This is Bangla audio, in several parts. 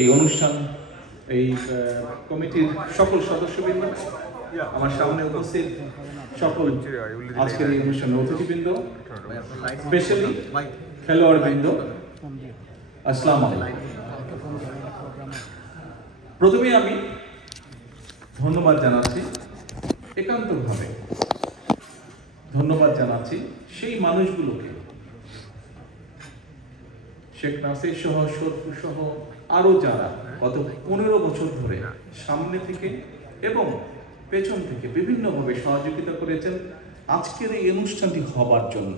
এই অনুষ্ঠান এই কমিটির সকল সদস্যবৃন্দ, আমার সামনে উপস্থিত সকল আজকের এই অনুষ্ঠানের অতিথিবৃন্দ, স্পেশালি খেলোয়াড়বৃন্দ, আসসালামু আলাইকুম। প্রথমে আমি ধন্যবাদ জানাচ্ছি, একান্তভাবে ধন্যবাদ জানাচ্ছি সেই মানুষগুলোকে, শেখ নাসির সহ, শরফু সহ আরো যারা গত 15 বছর ধরে সামনে থেকে এবং পেছন থেকে বিভিন্নভাবে সহযোগিতা করেছেন আজকের এই অনুষ্ঠানটি হবার জন্য।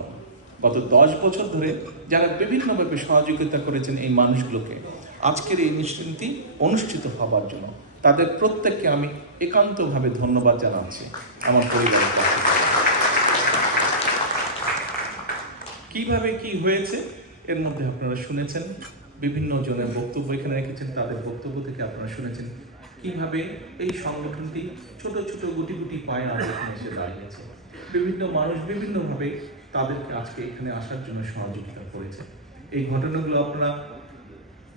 গত 10 বছর ধরে যারা বিভিন্নভাবে সহযোগিতা করেছেন এই মানুষগুলোকে আজকের এই অনুষ্ঠানটি অনুষ্ঠিত হবার জন্য, তাদের প্রত্যেককে আমি একান্তভাবে ধন্যবাদ জানাচ্ছি। আমার পরিবারের কাছে কিভাবে কি হয়েছে এর মধ্যে আপনারা শুনেছেন, বিভিন্ন জনের বক্তব্য এখানে রেখেছেন, তাদের বক্তব্য থেকে আপনারা শুনেছেন কিভাবে এই সংগঠনটি ছোট ছোট গুটি গুটি পায়ে আমাদের এখানে এসে দাঁড়িয়েছে। বিভিন্ন মানুষ বিভিন্নভাবে তাদেরকে আজকে এখানে আসার জন্য সহযোগিতা করেছে। এই ঘটনাগুলো আপনারা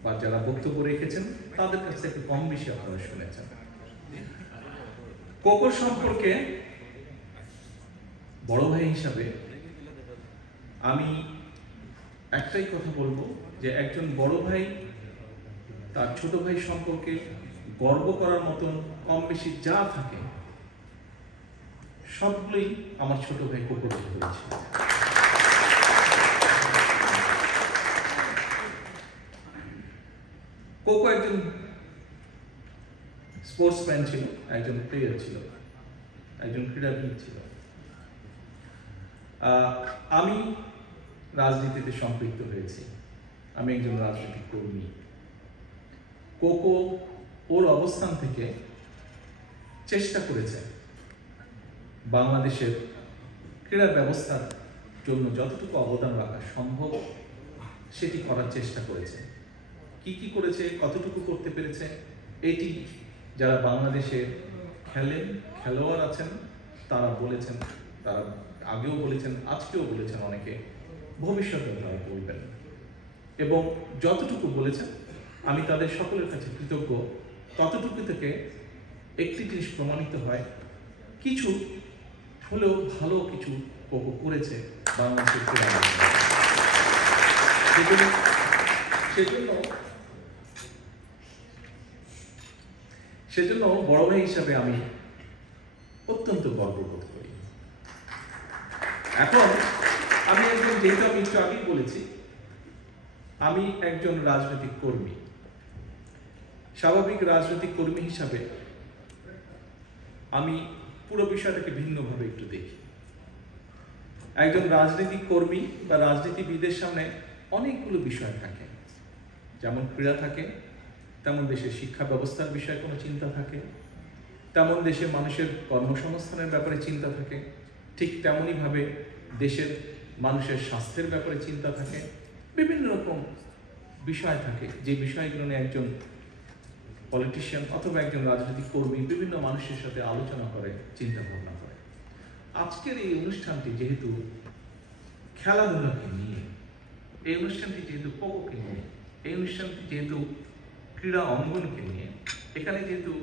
বা যারা বক্তব্য রেখেছেন তাদের কাছ থেকে কম বেশি আপনারা শুনেছেন। কোকো সম্পর্কে বড় ভাই হিসাবে আমি একটাই কথা বলবো যে একজন বড় ভাই তার ছোট ভাই সম্পর্কে গর্ব করার মতন কম বেশি যা থাকে সবগুলোই আমার ছোট ভাই কোকো হয়েছে। কোকো একজন স্পোর্টসম্যান ছিল, একজন প্লেয়ার ছিল, একজন ক্রীড়াবিদ ছিল। আমি রাজনীতিতে সম্পৃক্ত হয়েছি, আমি একজন রাজনৈতিক কর্মী। কোকো ওর অবস্থান থেকে চেষ্টা করেছে বাংলাদেশের ক্রীড়া ব্যবস্থার জন্য যতটুকু অবদান রাখা সম্ভব সেটি করার চেষ্টা করেছে। কি কি করেছে, কতটুকু করতে পেরেছে, এটি যারা বাংলাদেশে খেলেন, খেলোয়াড় আছেন, তারা বলেছেন, তারা আগেও বলেছেন, আজকেও বলেছেন, অনেকে ভবিষ্যতে তারা বলবেন। এবং যতটুকু বলেছেন আমি তাদের সকলের কাছে কৃতজ্ঞ। ততটুকু থেকে একটি জিনিস প্রমাণিত হয়, কিছু হলেও ভালো কিছু কোকো করেছে বাংলাদেশের সেজন্য বড় ভাই হিসাবে আমি অত্যন্ত গর্ববোধ করি। এখন আমি একজন, যেহেতু আমি একটু আগেই বলেছি আমি একজন রাজনৈতিক কর্মী, স্বাভাবিক রাজনৈতিক কর্মী হিসাবে আমি পুরো বিষয়টাকে ভিন্নভাবে একটু দেখি। একজন রাজনৈতিক কর্মী বা রাজনীতিবিদের সামনে অনেকগুলো বিষয় থাকে, যেমন ক্রীড়া থাকে, তেমন দেশের শিক্ষা ব্যবস্থার বিষয়ে কোনো চিন্তা থাকে, তেমন দেশের মানুষের কর্মসংস্থানের ব্যাপারে চিন্তা থাকে, ঠিক তেমনইভাবে দেশের মানুষের স্বাস্থ্যের ব্যাপারে চিন্তা থাকে, বিভিন্ন রকম বিষয় থাকে যে বিষয়গুলো নিয়ে একজন পলিটিশিয়ান অথবা একজন রাজনৈতিক কর্মী বিভিন্ন মানুষের সাথে আলোচনা করে, চিন্তা ভাবনা করে। আজকের এই অনুষ্ঠানটি যেহেতু খেলাধুলাকে নিয়ে, এই অনুষ্ঠানটি যেহেতু কোকোকে নিয়ে, এই অনুষ্ঠানটি যেহেতু ক্রীড়া অঙ্গনকে নিয়ে, এখানে যেহেতু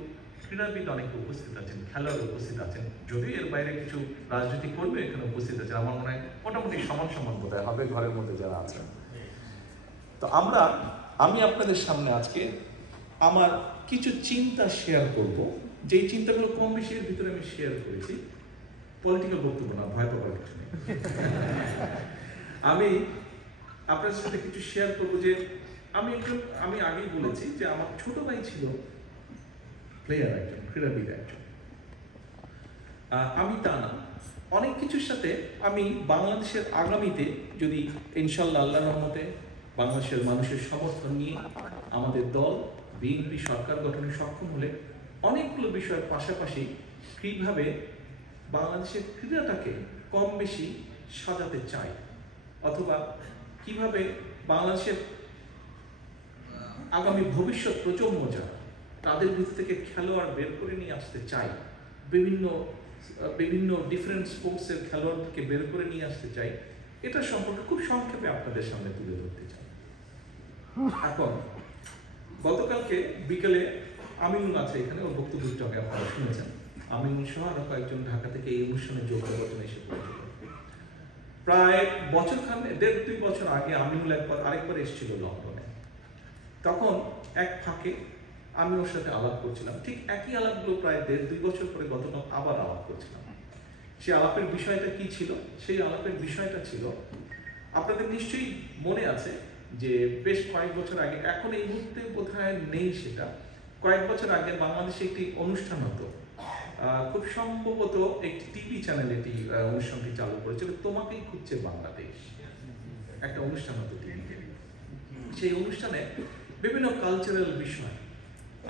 ক্রীড়াবিদ অনেকে উপস্থিত আছেন, খেলোয়াড় উপস্থিত আছেন, যদিও এর বাইরে কিছু রাজনৈতিক কর্মী এখানে উপস্থিত আছেন, আমার মনে হয় মোটামুটি সমান সমান বোধহয় হবে ঘরের মধ্যে যারা আছেন। তো আমি আপনাদের সামনে আজকে আমার কিছু চিন্তা শেয়ার করব, যেই চিন্তাগুলো কম বেশি এর ভিতরে আমি শেয়ার করেছি। পলিটিক্যাল বক্তব্য না, ভয় পাওয়ার কিছু নেই। আমি আপনাদের সাথে কিছু শেয়ার করব যে আমি আগেই বলেছি যে আমার ছোট ভাই ছিল প্লেয়ার, একজন ক্রীড়াবিদ, একজন। আমি তা না, অনেক কিছুর সাথে আমি বাংলাদেশের আগামীতে যদি ইনশাল্লাহ আল্লাহর রহমতে বাংলাদেশের মানুষের সমর্থন নিয়ে আমাদের দল বিএনপি সরকার গঠনে সক্ষম হলে অনেকগুলো বিষয়ের পাশাপাশি কিভাবে বাংলাদেশের ক্রীড়াটাকে কম বেশি সাজাতে চাই, অথবা কিভাবে বাংলাদেশের আগামী ভবিষ্যৎ প্রজন্ম যারা, তাদের ভিতর থেকে খেলোয়াড় বের করে নিয়ে আসতে চাই, বিভিন্ন ডিফারেন্ট স্পোর্টসের খেলোয়াড়কে বের করে নিয়ে আসতে চাই, এটা সম্পর্কে খুব সংক্ষেপে আপনাদের সামনে তুলে ধরতে চাই। এখন গতকালকে বিকেলে আমিনুল আছে এখানে, ওর বক্তব্যটা আপনারা শুনেছেন। আমিনুল সহ আরো কয়েকজন ঢাকা থেকে এই অনুষ্ঠানে যোগদান এসে পড়েছিল। প্রায় বছরখানে 1.5-2 বছর আগে আমিনুল আরেকবার এসেছিল লন্ডনে। তখন এক ফাঁকে আমি ওর সাথে আলাপ করছিলাম, ঠিক একই আলাপগুলো প্রায় 1.5-2 বছর পরে গতকাল আবার আলাপ করছিলাম। সেই আলাপের বিষয়টা কি ছিল? সেই আলাপের বিষয়টা ছিল, আপনাদের নিশ্চয়ই মনে আছে যে বেশ কয়েক বছর আগে, এখন এই মুহূর্তে বোধহয় নেই সেটা, কয়েক বছর আগে বাংলাদেশে একটি অনুষ্ঠান হতো, খুব সম্ভবত একটি টিভি চ্যানেল এটি অনুষ্ঠানটি চালু করেছিল, তোমাকেই খুঁজছে বাংলাদেশ, একটা অনুষ্ঠান হতো টিভিতে। সেই অনুষ্ঠানে বিভিন্ন কালচারাল বিষয়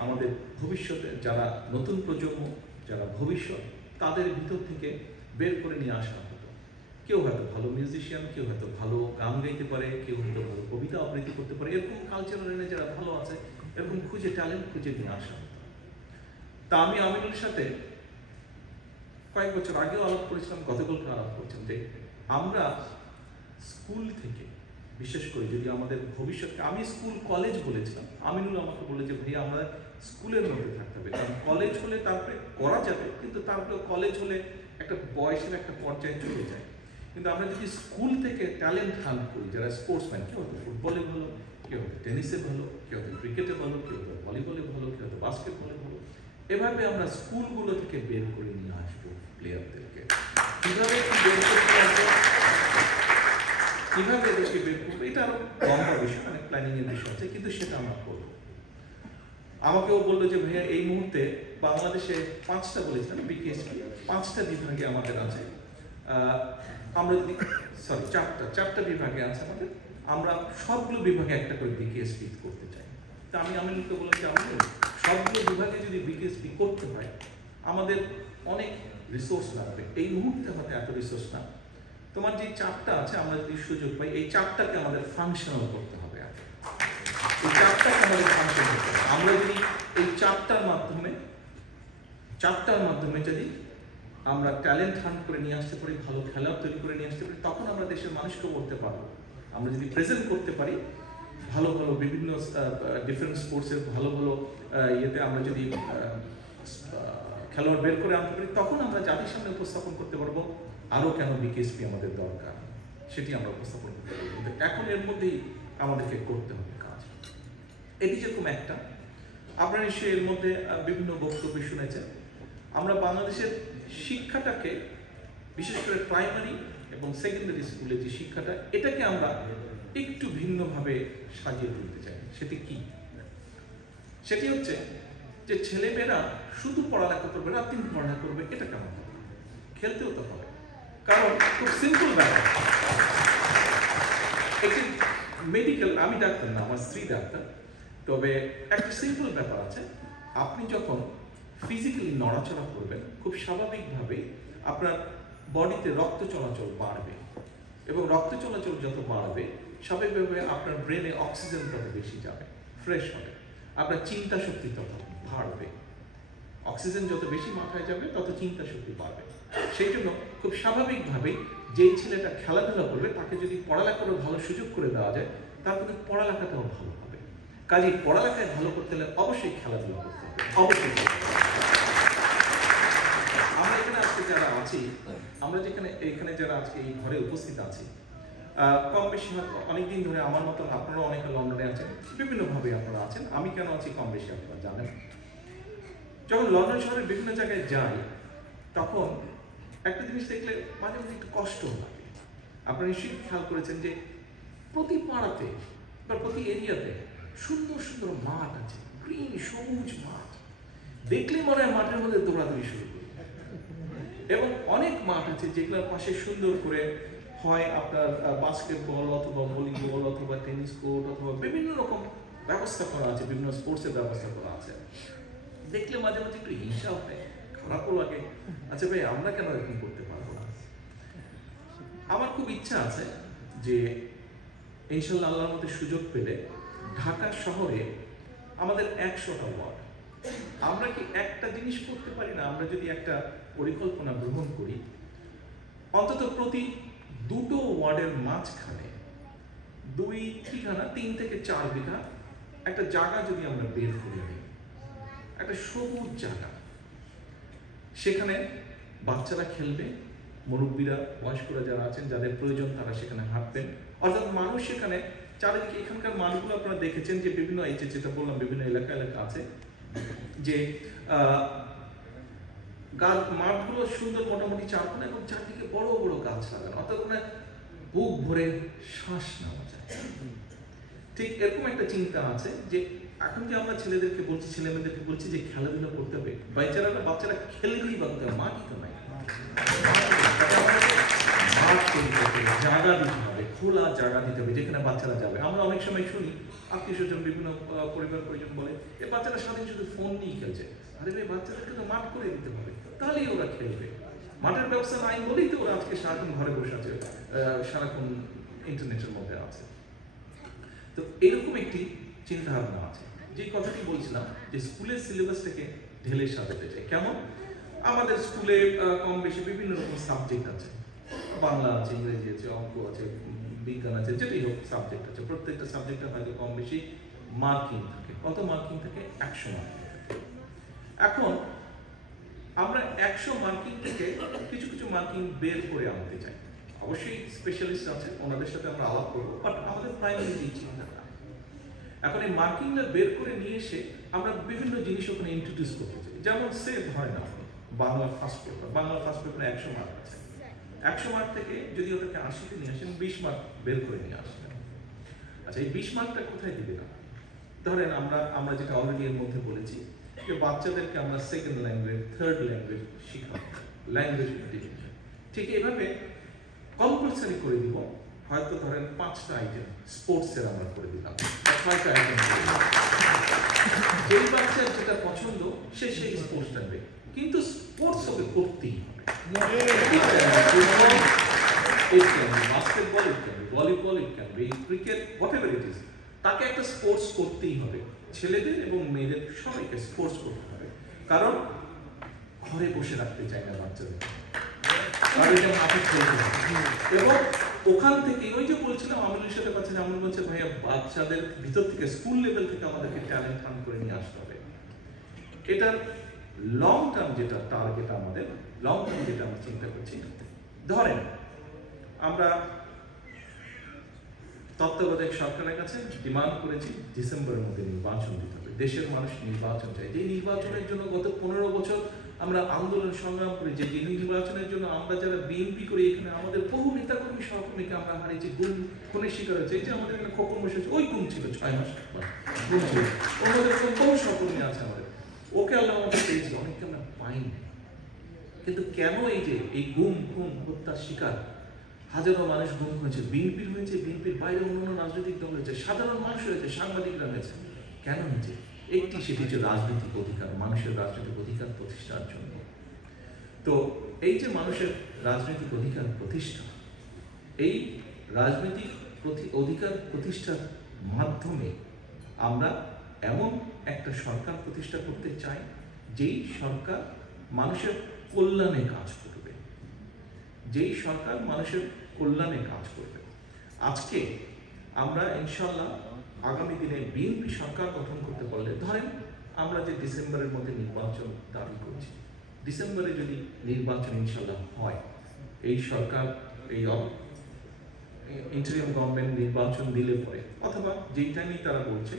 আমাদের ভবিষ্যতে যারা নতুন প্রজন্ম, যারা ভবিষ্যৎ, তাদের ভিতর থেকে বের করে নিয়ে আসা হতো। কেউ হয়তো ভালো মিউজিশিয়ান, কেউ হয়তো ভালো গান গাইতে পারে, কেউ হয়তো ভালো কবিতা আবৃত্তি করতে পারে, এরকম কালচারাল যারা ভালো আছে এরকম খুঁজে ট্যালেন্ট খুঁজে নিয়ে আসা হতো। তা আমি আমিনুলের সাথে কয়েক বছর আগেও আলাপ করেছিলাম, গতকালকে আলাপ করছিলাম যে আমরা স্কুল থেকে, বিশেষ করে যদি আমাদের ভবিষ্যৎকে, আমি স্কুল কলেজ বলেছিলাম, আমিনুল আমাকে বলে যে ভাই আমরা স্কুলের মধ্যে থাকতে হবে, কারণ কলেজ হলে তারপরে করা যাবে, কিন্তু তারপরে কলেজ হলে একটা বয়সের একটা পর্যায়ে চলে যায়। কিন্তু আমরা যদি স্কুল থেকে ট্যালেন্ট হান্ট করি, যারা স্পোর্টসম্যান, কেউ হয়তো ফুটবলে ভালো, কেউ হয়তো টেনিসে ভালো, কেউ হয়তো ক্রিকেটে ভালো, কেউ হয়তো ভলিবলে ভালো, কেউ হয়তো বাস্কেটবলে ভালো, এভাবে আমরা স্কুলগুলো থেকে বের করে নিয়ে আসবো প্লেয়ারদেরকে। কিভাবে বের করতে আসবো, কিভাবে এদেরকে বের করবো, এটা আরো লম্বা বিষয়, অনেক প্ল্যানিং এর বিষয় আছে, কিন্তু সেটা আমরা করবো। আমাকেও বললো যে ভাইয়া এই মুহূর্তে বাংলাদেশে 5টা বলেছিলাম বিকেএসপি, 5টা বিভাগে আমাদের আছে, আমরা যদি চারটা বিভাগে আছে আমাদের, আমরা সবগুলো বিভাগে একটা করে বিকেএসপি করতে চাই। তা আমি আমিনুলকে বললাম যে আমাদের সবগুলো বিভাগে যদি বিকেএসপি করতে হয় আমাদের অনেক রিসোর্স লাগবে, এই মুহূর্তে হয়তো এত রিসোর্স না, তোমার যে 4টা আছে আমরা যদি সুযোগ পাই এই 4টাকে আমাদের ফাংশনাল করতে হবে, এই 4টাকে আমাদের ফাংশনাল করতে হবে। আমরা যদি এই 4টার মাধ্যমে যদি আমরা ট্যালেন্ট হান্ট করে নিয়ে আসতে পারি, ভালো খেলোয়াড় তৈরি করে নিয়ে আসতে পারি, তখন আমরা দেশের মানুষকে বলতে পারবো। আমরা যদি প্রেজেন্ট করতে পারি ভালো ভালো বিভিন্ন ডিফারেন্ট স্পোর্টসের ভালো ভালো ইয়েতে আমরা যদি খেলোয়াড় বের করে আনতে পারি, তখন আমরা জাতির সামনে উপস্থাপন করতে পারবো আরও কেন বিকেএসপি আমাদের দরকার, সেটি আমরা উপস্থাপন করতে পারবো। কিন্তু এখন এর মধ্যেই আমাদেরকে করতে হবে কাজ। এটি যেরকম একটা, আপনারা নিশ্চয়ই এর মধ্যে বিভিন্ন বক্তব্য শুনেছেন, আমরা বাংলাদেশের শিক্ষাটাকে, বিশেষ করে প্রাইমারি এবং সেকেন্ডারি স্কুলে যে শিক্ষাটা, এটাকে আমরা একটু ভিন্নভাবে সাজিয়ে তুলতে চাই। সেটি কি? সেটি হচ্ছে যে ছেলেমেয়েরা শুধু পড়ালেখা করবে, রাত দিন পড়ালেখা করবে, এটা কেমন হবে? খেলতেও তো হবে। কারণ খুব সিম্পল ব্যাপার, একটি মেডিকেল, আমি ডাক্তার না, আমার স্ত্রী ডাক্তার, তবে একটা সিম্পল ব্যাপার আছে, আপনি যখন ফিজিক্যালি নড়াচড়া করবেন খুব স্বাভাবিকভাবে আপনার বডিতে রক্ত চলাচল বাড়বে, এবং রক্ত চলাচল যত বাড়বে স্বাভাবিকভাবে আপনার ব্রেনে অক্সিজেন তত বেশি যাবে, ফ্রেশ হবে, আপনার চিন্তা শক্তি তত বাড়বে। অক্সিজেন যত বেশি মাথায় যাবে তত চিন্তা শক্তি বাড়বে। সেই জন্য খুব স্বাভাবিকভাবেই যেই ছেলেটা খেলাধুলা করবে তাকে যদি পড়ালেখারও ভালো সুযোগ করে দেওয়া যায়, তার কিন্তু পড়ালেখাটাও ভালো হবে। কাজেই পড়ালেখায় ভালো করতে হলে অবশ্যই খেলাধুলা করতে হবে, অবশ্যই। আমরা এখানে আজকে যারা আছি, আমরা এখানে যারা আজকে এই ঘরে উপস্থিত আছি, কম বেশি অনেকদিন ধরে আমার মতন আপনারা অনেকে লন্ডনে আছেন, বিভিন্নভাবে আপনারা আছেন। আমি কেন আছি কম বেশি আপনারা জানেন। যখন লন্ডন শহরের বিভিন্ন জায়গায় যাই তখন একটা জিনিস দেখলে মাঝে মাঝে একটু কষ্ট লাগে। আপনারা নিশ্চয়ই খেয়াল করেছেন যে প্রতি পাড়াতে বা প্রতি এরিয়াতে সুন্দর সুন্দর মাঠ আছে, গ্রিন সবুজ মাঠ, দেখলে মনে হয় মাঠের মধ্যে দৌড়াদৌড়ি শুরু করি। এবং অনেক মাঠ আছে যেগুলোর পাশে সুন্দর করে হয় আপনার বাস্কেটবল অথবা ভলিবল অথবা টেনিস কোর্ট অথবা বিভিন্ন রকম ব্যবস্থা করা আছে, বিভিন্ন স্পোর্টসের ব্যবস্থা করা আছে। দেখলে মাঝে মাঝে একটু হিংসা হয়, খারাপও লাগে, আচ্ছা ভাই আমরা কেন এরকম করতে পারবো না। আমার খুব ইচ্ছা আছে যে ইনশাল্লাহ আল্লাহর মধ্যে সুযোগ পেলে ঢাকা শহরে আমাদের 100টা ওয়ার্ড, আমরা কি একটা জিনিস করতে পারি না? আমরা যদি একটা পরিকল্পনা গ্রহণ করি, অন্তত প্রতি দুটো ওয়ার্ডের মাঝখানে 3 থেকে 4 বিঘা একটা জায়গা যদি আমরা বের করে নিই, একটা সবুজ জায়গা, সেখানে বাচ্চারা খেলবে, মুরব্বীরা বয়স্করা যারা আছেন যাদের প্রয়োজন তারা সেখানে হাঁটবেন, অর্থাৎ মানুষ সেখানে চারিদিকে, এখানকার মাঠগুলো আপনারা দেখেছেন যে বিভিন্ন, এই যেটা বললাম বিভিন্ন এলাকা আছে যে মাঠগুলো সুন্দর মোটামুটি চারকোনা এবং চারদিকে বড় বড় গাছ লাগানো, অর্থাৎ মানে বুক ভরে শ্বাস নেওয়া যায়। ঠিক এরকম একটা চিন্তা আছে যে এখন যে আমরা ছেলেদেরকে বলছি, ছেলে মেয়েদেরকে বলছি যে খেলাধুলা করতে হবে, বাচ্চারা খেলবেই বা মাঠই তো নাই, জায়গা দিতে হবে, খোলা জায়গা দিতে হবে যেখানে বাচ্চারা যাবে। আমরা অনেক সময় শুনি আত্মীয় স্বজন বিভিন্ন পরিবার পরিজন বলে এ বাচ্চারা সারাদিন শুধু ফোন নিয়ে খেলছে। আরে ভাই, বাচ্চাদেরকে তো মাঠ করে দিতে হবে, তাহলেই ওরা খেলবে। মাঠের ব্যবস্থা নাই বলেই তো ওরা আজকে সারাক্ষণ ঘরে বসে আছে, সারাক্ষণ ইন্টারনেটের মধ্যে আছে। তো এরকম একটি চিন্তা ভাবনা আছে। যে কথাটি বলছিলাম যে স্কুলের সিলেবাসটাকে ঢেলে সাজাতে চাই। কেমন? আমাদের স্কুলে কম বেশি বিভিন্ন রকম সাবজেক্ট আছে, বাংলা আছে, ইংরেজি আছে, অঙ্ক আছে, বিজ্ঞান আছে, যেটাই হোক সাবজেক্ট আছে। প্রত্যেকটা সাবজেক্টে হয়তো কম বেশি মার্কিং থাকে। কত মার্কিং থাকে? 100 মার্কিং। এখন আমরা 100 মার্কিং থেকে কিছু কিছু মার্কিং বের করে আনতে চাই। অবশ্যই স্পেশালিস্ট আছে, ওনাদের সাথে আমরা আলাপ করবো, বাট আমাদের প্রাইমারি চিন্তাটা এখন এই মার্কিংটা বের করে নিয়ে এসে আমরা বিভিন্ন জিনিস ওখানে ইন্ট্রোডিউস করতে চাই। যেমন সেভ হয় না Bangla first paper, Bangla first পেপারে 100 মার্ক আছে। 100 মার্ক থেকে যদি ওটাকে 80-তে নিয়ে আসেন, 20 মার্ক বের করে নিয়ে আসেন। আচ্ছা, এই 20 মার্কটা কোথায় দিবে না? ধরেন আমরা যেটা অলরেডি এর মধ্যে বলেছি যে বাচ্চাদেরকে আমরা সেকেন্ড ল্যাঙ্গুয়েজ, থার্ড ল্যাঙ্গুয়েজ শেখাবো, ল্যাঙ্গুয়েজ এডুকেশন। ঠিক এইভাবে কম্পালসারি করে দিব। হয়তো ধরেন 5টা আইটেম স্পোর্টসের আমরা করে দিলাম, 6টা আইটেম করে দিলাম। যেই বাচ্চার যেটা পছন্দ সে সেই স্পোর্টসটা নেবে, কিন্তু স্পোর্টস ওকে করতেই হবে। Basketball, it can be volleyball, it can be cricket, whatever it is, তাকে একটা স্পোর্টস করতেই হবে। ছেলেদের এবং মেয়েদের সবাইকে স্পোর্টস করতে হবে, কারণ ঘরে বসে রাখতে চায় না বাচ্চাদের। এবং ওখান থেকে ওই যে বলছিলাম আমলের সাথে কথা, যেমন বলছে ভাইয়া বাচ্চাদের ভিতর থেকে স্কুল লেভেল থেকে আমাদেরকে ট্যালেন্ট হান্ট করে নিয়ে আসতে হবে। এটার লং টার্ম যেটা টার্গেট, আমাদের লং টার্ম যেটা আমরা চিন্তা করছি, ধরেন আমরা তত্ত্বাবধায়ক সরকারের কাছে ডিমান্ড করেছি ডিসেম্বরের মধ্যে নির্বাচন দিতে হবে। দেশের মানুষ নির্বাচন চায়। যে নির্বাচনের জন্য গত 15 বছর আমরা আন্দোলন সংগ্রাম করি, যে নির্বাচনের জন্য আমরা যারা বিএনপি করি, এখানে আমাদের বহু নেতাকর্মী সহকর্মীকে আমরা হারিয়েছি, খুনের শিকার হয়েছে। এই যে আমাদের এখানে খোকন বসে ওই গুম ছিল 6 মাস গুম ছিল, ওদের বহু সহকর্মী আছে আমাদের, ওকে আল্লাহ আমাদের পেয়েছি, অনেককে আমরা পাইনি। কিন্তু কেন এই যে এই গুম খুন হত্যার শিকার হাজারো মানুষ গুম হয়েছে, বিএনপির হয়েছে, বিএনপির বাইরে অন্যান্য রাজনৈতিক দল হয়েছে, সাধারণ মানুষ হয়েছে, সাংবাদিকরা হয়েছে, কেন হয়েছে? একটি, সেটি হচ্ছে রাজনৈতিক অধিকার, মানুষের রাজনৈতিক অধিকার প্রতিষ্ঠার জন্য। তো এই যে মানুষের রাজনৈতিক অধিকার প্রতিষ্ঠা, এই রাজনৈতিক অধিকার প্রতিষ্ঠার মাধ্যমে আমরা এমন একটা সরকার প্রতিষ্ঠা করতে চাই যেই সরকার মানুষের কল্যাণে কাজ করবে, যেই সরকার মানুষের কল্যাণে কাজ করবে। আজকে আমরা ইনশাল্লাহ আগামী দিনে বিএনপি সরকার গঠন করতে পারলে, ধরেন আমরা যে ডিসেম্বরের মধ্যে নির্বাচন দাবি করছি, ডিসেম্বরে যদি নির্বাচন ইনশাল্লাহ হয়, এই সরকার এই ইন্টারিম গভর্নমেন্ট নির্বাচন দিলে পরে, অথবা যেই টাইমই তারা বলছে,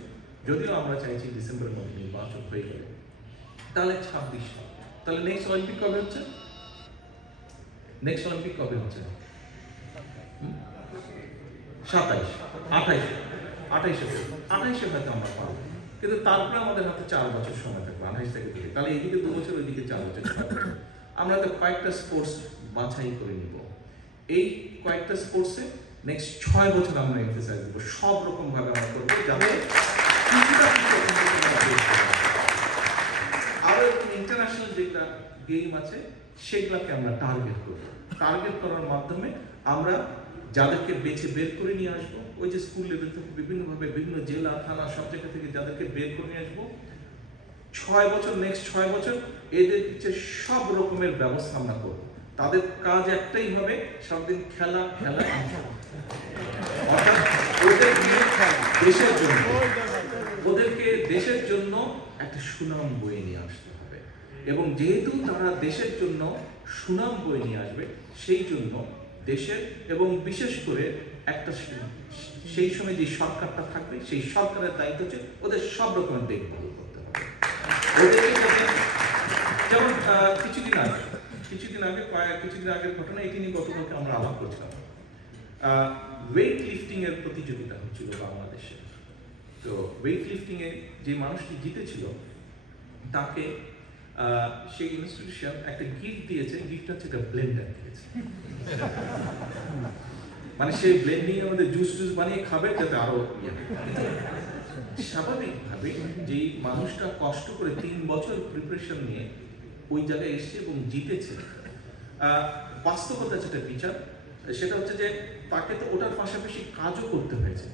যদিও আমরা চাইছি ডিসেম্বরের মধ্যে নির্বাচন হয়ে গেলে, তাহলে 26 সাল, তাহলে নেক্সট অলিম্পিক কবে হচ্ছে? নেক্সট অলিম্পিক কবে হচ্ছে? 27, 28 হয়তো আমরা পাবো, কিন্তু তারপরে আমাদের হাতে 4 বছর সময় থাকবে, 28 থেকে থেকে। তাহলে এইদিকে 2 বছর, ওইদিকে 4 বছর, 6 বছর। আমরা তো কয়েকটা স্পোর্টস বাছাই করে নিব। এই কয়েকটা স্পোর্টসে নেক্সট 6 বছর আমরা এক্সারসাইজ দেবো, সব রকম ভাবে আমরা করবো, যাতে আরো ইন্টারন্যাশনাল যেটা গেম আছে সেগুলোকে আমরা টার্গেট করবো। টার্গেট করার মাধ্যমে আমরা যাদেরকে বেছে বের করে নিয়ে আসবো, ওই যে স্কুল লেভেল থেকে বিভিন্নভাবে বিভিন্ন জেলা থানা সব জায়গা থেকে যাদেরকে বের করে নিয়ে আসবো, 6 বছর, নেক্সট 6 বছর এদের সব রকমের ব্যবস্থা আমরা করবো। তাদের কাজ একটাই হবে, সারাদিন খেলা খেলা। অর্থাৎ ওদেরকে দেশের জন্য একটা সুনাম বয়ে নিয়ে আসতে হবে, এবং যেহেতু তারা দেশের জন্য সুনাম বয়ে নিয়ে আসবে, সেই জন্য দেশের এবং বিশেষ করে একটা সেই সময় যে সরকারটা থাকবে, সেই সরকারের দায়িত্ব হচ্ছে ওদের সব রকমের দেখভাল করতে হবে। যেমন কিছুদিন আগের ঘটনা, এটি নিয়ে গতকালকে আমরা আলাপ করছিলাম। ওয়েট লিফটিং এর প্রতিযোগিতা হচ্ছিল বাংলাদেশে। তো ওয়েট লিফটিং এ যে মানুষটি জিতেছিল তাকে সেই ইনস্টিটিউশন একটা গিফট দিয়েছে। গিফট হচ্ছে একটা ব্লেন্ডার দিয়েছে। মানে সেই ব্লেন্ডিং এর মধ্যে জুস বানিয়ে খাবে যাতে আরো স্বাভাবিকভাবে যেই মানুষটা কষ্ট করে 3 বছর প্রিপারেশন নিয়ে ওই জায়গায় এসেছে এবং জিতেছে, বাস্তবতা যেটা বিচার সেটা হচ্ছে যে তাকে তো ওটার পাশাপাশি কাজও করতে হয়েছে।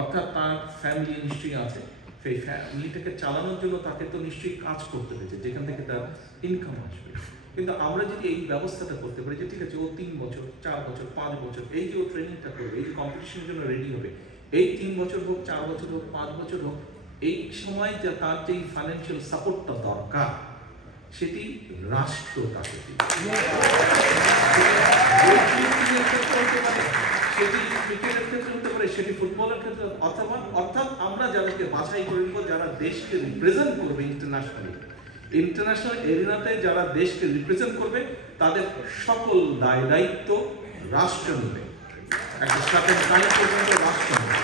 অর্থাৎ তার ফ্যামিলি নিশ্চয়ই আছে, সেই ফ্যামিলিটাকে চালানোর জন্য তাকে তো নিশ্চয়ই কাজ করতে হয়েছে, যেখান থেকে তার ইনকাম আসবে। কিন্তু আমরা যদি এই ব্যবস্থাটা করতে পারি যে ঠিক আছে, ও 3 বছর 4 বছর 5 বছর এই যে ও ট্রেনিংটা করবে, এই যে কম্পিটিশনের জন্য রেডি হবে, এই 3 বছর হোক 4 বছর হোক 5 বছর হোক, এই সময় যে তার যে ফাইন্যান্সিয়াল সাপোর্টটা দরকার সেটি রাষ্ট্র তাকে দিবে। সেটি ক্রিকেটের ক্ষেত্রে হতে পারে, সেটি ফুটবলের ক্ষেত্রে, অর্থাৎ আমরা যাদেরকে বাছাই করে নিব যারা দেশকে রিপ্রেজেন্ট করবে ইন্টারন্যাশনাল এরিনাতে, যারা দেশকে রিপ্রেজেন্ট করবে, তাদের সকল দায় দায়িত্ব রাষ্ট্র নেবে, একটা সার্টেন টাইম পর্যন্ত রাষ্ট্র নেবে।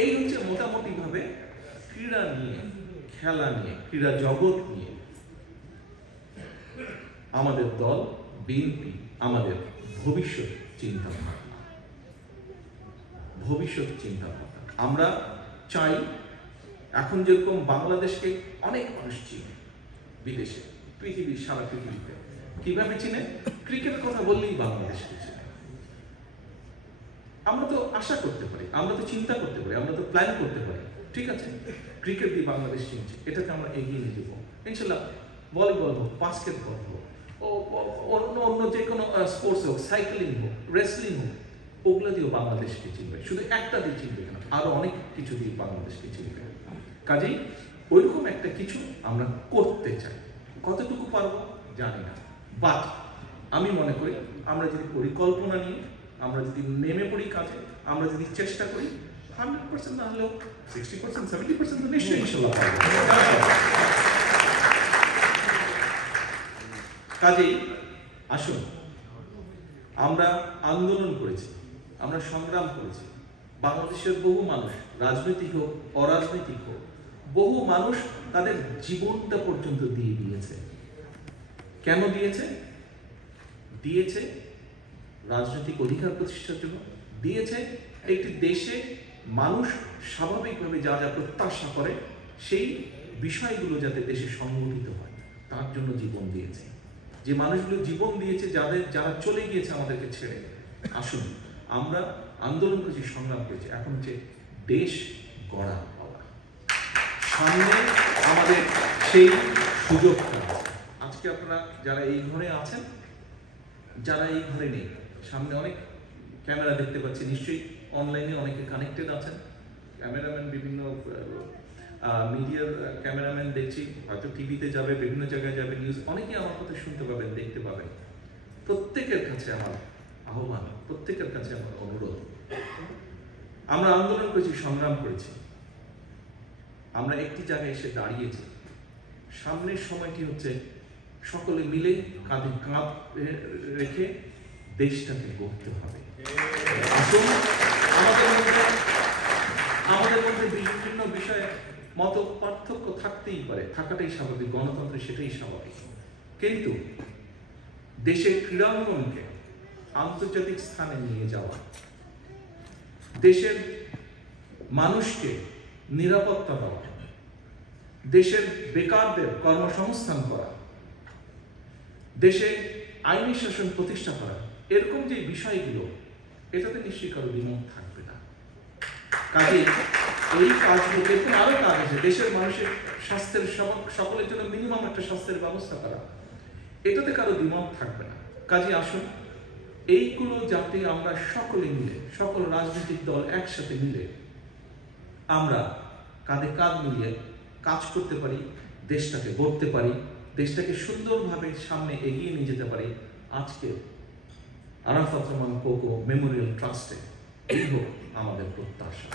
এই হচ্ছে মোটামুটি ভাবে ক্রীড়া নিয়ে, খেলা নিয়ে, ক্রীড়া জগৎ নিয়ে আমাদের দল বিএনপি আমাদের ভবিষ্যৎ চিন্তা ভাবনা। আমরা চাই, এখন যেরকম বাংলাদেশকে অনেক মানুষ চিনে বিদেশে, সারা পৃথিবীতে কিভাবে চিনে? ক্রিকেট কথা বললেই বাংলাদেশকে চিনে। আমরা তো আশা করতে পারি, আমরা তো চিন্তা করতে পারি, আমরা তো প্ল্যান করতে পারি, ঠিক আছে ক্রিকেট দিয়ে বাংলাদেশ চিনছে, এটাকে আমরা এগিয়ে নিয়ে যাবো ইনশাল্লাহ। ভলিবল হোক, বাস্কেটবল হোক, অন্য যে কোনো স্পোর্টস হোক, সাইক্লিং হোক, রেসলিং হোক, ওগুলো দিয়েও বাংলাদেশকে চিনবে। শুধু একটা দিয়ে চিনবে কেন, আরো অনেক কিছু দিয়ে বাংলাদেশকে চিনবে। কাজেই ওইরকম একটা কিছু আমরা করতে চাই। কতটুকু পারবো জানি না, বাট আমি মনে করি আমরা যদি পরিকল্পনা নিয়ে, আমরা যদি নেমে পড়ি কাজে, আমরা যদি চেষ্টা করি, 100% না হলেও 60% 70% তো নিশ্চয়ই ইনশাআল্লাহ পারবো। কাজেই আসুন, আমরা আন্দোলন করেছি, আমরা সংগ্রাম করেছি, বাংলাদেশের বহু মানুষ, রাজনৈতিক হোক অরাজনৈতিক হোক, বহু মানুষ তাদের জীবনটা পর্যন্ত দিয়ে দিয়েছে। কেন দিয়েছে? রাজনৈতিক অধিকার প্রতিষ্ঠার জন্য, দিয়েছে একটি দেশে মানুষ স্বাভাবিকভাবে যা যা প্রত্যাশা করে সেই বিষয়গুলো যাতে দেশে সংগঠিত হয়, তার জন্য জীবন দিয়েছে। যে মানুষগুলো জীবন দিয়েছে, যারা চলে গিয়েছে আমাদেরকে ছেড়ে, আসুন আমরা আন্দোলন করেছি, সংগ্রাম করেছি, এখন হচ্ছে দেশ গড়া পাওয়া। সামনে আমাদের সেই সুযোগটা আছে। আজকে আপনারা যারা এই ঘরে আছেন, যারা এই ঘরে নেই, সামনে অনেক ক্যামেরা দেখতে পাচ্ছি, নিশ্চয়ই অনলাইনে অনেকে কানেক্টেড আছেন, ক্যামেরাম্যান, বিভিন্ন মিডিয়ার ক্যামেরাম্যান দেখছি, হয়তো টিভিতে যাবে, বিভিন্ন জায়গায় যাবে, নিউজ, অনেকেই আমার কথা শুনতে পাবেন, দেখতে পাবেন। প্রত্যেকের কাছে আমার আহ্বান, প্রত্যেকের কাছে আমার অনুরোধ, আমরা আন্দোলন করেছি, সংগ্রাম করেছি, আমরা একটি জায়গায় এসে দাঁড়িয়েছি। সামনের সময়টি হচ্ছে সকলে মিলে কাঁধে কাঁধ রেখে দেশটাকে গড়তে হবে। আমাদের মধ্যে বিভিন্ন বিষয়ে মত পার্থক্য থাকতেই পারে, থাকাটাই স্বাভাবিক, গণতন্ত্রে সেটাই স্বাভাবিক। কিন্তু দেশের ক্রীড়াঙ্গনকে আন্তর্জাতিক স্থানে নিয়ে যাওয়া, দেশের মানুষকে নিরাপত্তা দেওয়া, দেশের বেকারদের কর্মসংস্থান করা, দেশে আইনি শাসন প্রতিষ্ঠা করা, এরকম যে বিষয়গুলো, এটাতে নিশ্চয়ই কারো দ্বিমত থাকবে না। কাজেই এই কাজগুলো, এরকম আরো কাজ আছে, দেশের মানুষের স্বাস্থ্যের সকলের জন্য মিনিমাম একটা স্বাস্থ্যের ব্যবস্থা করা, এটাতে কারো দ্বিমত থাকবে না। কাজে আসুন এইগুলো যাতে আমরা সকলে মিলে, সকল রাজনৈতিক দল একসাথে মিলে আমরা কাঁধে কাঁধ মিলিয়ে কাজ করতে পারি, দেশটাকে গড়তে পারি, দেশটাকে সুন্দরভাবে সামনে এগিয়ে নিয়ে যেতে পারি। আজকে আরাফাত রহমান কোকো মেমোরিয়াল ট্রাস্টে এই হোক আমাদের প্রত্যাশা।